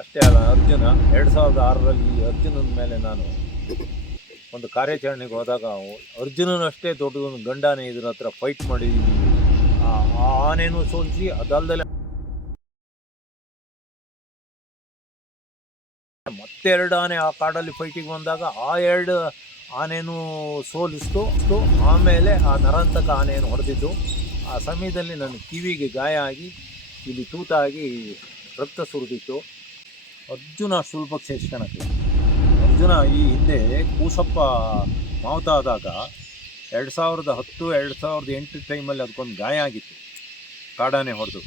ಅಷ್ಟೇ ಅಲ್ಲ, ಅರ್ಜುನ, ಎರಡು ಸಾವಿರದ ಆರರಲ್ಲಿ ಅರ್ಜುನನ ಮೇಲೆ ನಾನು ಒಂದು ಕಾರ್ಯಾಚರಣೆಗೆ ಹೋದಾಗ ಅರ್ಜುನನಷ್ಟೇ ದೊಡ್ಡ ಗಂಡಾನೆ ಇದ್ರ ಹತ್ರ ಫೈಟ್ ಆ ಆನೆನೂ ಸೋಲಿಸಿ ಅದಲ್ದಲೆ ಮತ್ತೆ ಎರಡು ಆನೆ ಆ ಕಾಡಲ್ಲಿ ಫೈಟಿಗೆ ಬಂದಾಗ ಆ ಎರಡು ಆನೆನೂ ಸೋಲಿಸ್ತು. ಆಮೇಲೆ ಆ ನರಾಂತಕ ಆನೆಯನ್ನು ಹೊಡೆದಿದ್ದು. ಆ ಸಮಯದಲ್ಲಿ ನನ್ನ ಕಿವಿಗೆ ಗಾಯ ಆಗಿ, ಇಲ್ಲಿ ತೂತಾಗಿ ರಕ್ತ ಸುರಿದಿತ್ತು. ಅರ್ಜುನ ಸ್ವಲ್ಪ ಸೇರಿಸ್ಕೊಳಕ್ಕೆ ಅರ್ಜುನ ಈ ಹಿಂದೆ ಕೂಸಪ್ಪ ಮಾವುತ ಆದಾಗ ಎರಡು ಸಾವಿರದ ಹತ್ತು, ಎರಡು ಸಾವಿರದ ಎಂಟು ಟೈಮಲ್ಲಿ ಅದಕ್ಕೊಂದು ಗಾಯ ಆಗಿತ್ತು. ಕಾಡಾನೆ ಹೊಡೆದು.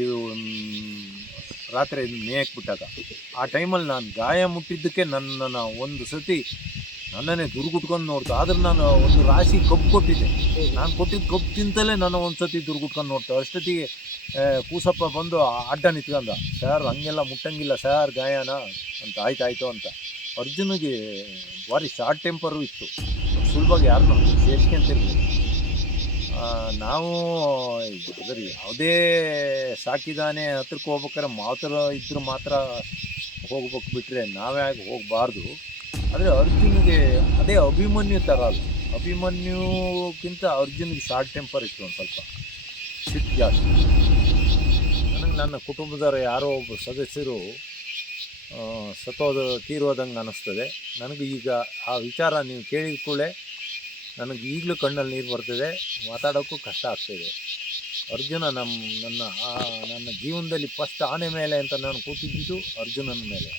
ಇದು ರಾತ್ರಿ ನೇಯಕ್ಕೆ ಬಿಟ್ಟಾಗ. ಆ ಟೈಮಲ್ಲಿ ನಾನು ಗಾಯ ಮುಟ್ಟಿದ್ದಕ್ಕೆ ನನ್ನನ್ನು ಒಂದು ಸತಿ ನನ್ನನ್ನೇ ದುರ್ಗುಟ್ಕೊಂಡು ನೋಡ್ತು, ಆದ್ರೆ ನಾನು ಒಂದು ರಾಶಿ ಕಬ್ಬು ಕೊಟ್ಟಿದ್ದೆ. ನಾನು ಕೊಟ್ಟಿದ್ದ ಕಬ್ಬು ತಿಂತಲೇ ನನ್ನ ಒಂದು ಸತಿ ದುರ್ಗುಟ್ಕೊಂಡು ನೋಡ್ತು, ಅಷ್ಟೊತ್ತಿಗೆ ಕೂಸಪ್ಪ ಬಂದು ಅಡ್ಡ ನಿಂತ್ಕೊಂಡ ಸರ್, ಹಂಗೆಲ್ಲ ಮುಟ್ಟಂಗಿಲ್ಲ, ಸರ್, ಗಾಯನ ಅಂತ ಆಯ್ತು ಆಯಿತು ಅಂತ. ಅರ್ಜುನಿಗೆ ಭಾರಿ ಶಾರ್ಟ್ ಟೆಂಪರು ಇತ್ತು. ಸುಲಭವಾಗಿ ಯಾರನ್ನೂ ಸೇರಿಸ್ಕೊಂತಿರ್ಲಿಲ್ಲ. ನಾವು ಅದ್ರ ಯಾವುದೇ ಸಾಕಿದಾನೆ ಹತ್ರಕ್ಕೆ ಹೋಗ್ಬೇಕಾದ್ರೆ ಮಾತ್ರ ಇದ್ರು ಮಾತ್ರ ಹೋಗ್ಬೇಕು ಬಿಟ್ಟರೆ ನಾವೇ ಆಗಿ ಹೋಗಬಾರ್ದು. ಆದರೆ ಅರ್ಜುನಿಗೆ ಅದೇ ಅಭಿಮನ್ಯು ಥರ ಅಲ್ಲ. ಅಭಿಮನ್ಯುಗಿಂತ ಅರ್ಜುನಿಗೆ ಶಾರ್ಟ್ ಟೆಂಪರ್ ಇತ್ತು ಒಂದು ಸ್ವಲ್ಪ. ಸಿಟ್ಟು ಜಾಸ್ತಿ. ನನ್ನ ಕುಟುಂಬದವರ ಯಾರೋ ಒಬ್ಬ ಸದಸ್ಯರು ಸತ್ತೋದ ತೀರೋದಂಗೆ ಅನ್ನಿಸ್ತದೆ ನನಗೆ ಈಗ ಆ ವಿಚಾರ ನೀವು ಕೇಳಿದ ಕೂಡಲೇ ನನಗೆ ಈಗಲೂ ಕಣ್ಣಲ್ಲಿ ನೀರು ಬರ್ತದೆ. ಮಾತಾಡೋಕ್ಕೂ ಕಷ್ಟ ಆಗ್ತಿದೆ. ಅರ್ಜುನ ನಮ್ಮ, ನನ್ನ ನನ್ನ ಜೀವನದಲ್ಲಿ ಫಸ್ಟ್ ಆನೆ ಮೇಲೆ ಅಂತ ನಾನು ಕೂತಿದ್ದಿದ್ದು ಅರ್ಜುನನ ಮೇಲೆ.